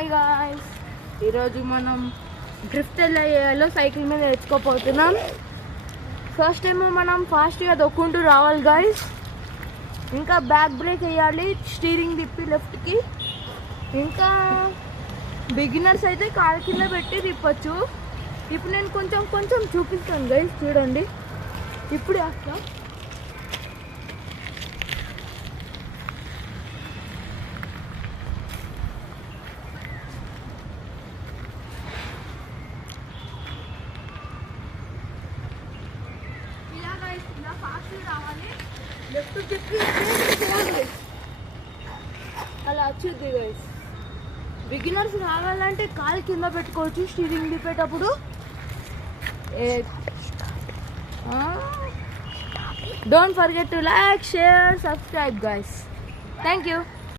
Hi guys, ఈరోజు మనం drift ఎలా చేయాలో సైకిల్ మీద నేర్చుకోపోతున్నాం. ఫస్ట్ ఏమో మనం ఫాస్ట్గా దొక్కుంటూ రావాలి గాయ్స్. ఇంకా బ్యాక్ బ్రేక్ వేయాలి, స్టీరింగ్ తిప్పి లెఫ్ట్కి. ఇంకా బిగినర్స్ అయితే కాలు కింద పెట్టి తిప్పచ్చు. ఇప్పుడు నేను కొంచెం చూపిస్తాను గైస్, చూడండి. ఇప్పుడు వేస్తా. ఇలా ఫాస్ట్ రావాలి, లెఫ్ట్ తిప్పి అలా వచ్చింది గైస్. బిగినర్స్ రావాలంటే కాలు కింద పెట్టుకోవచ్చు steering తిప్పేటప్పుడు. Don't forget to like, share, subscribe guys. Thank you.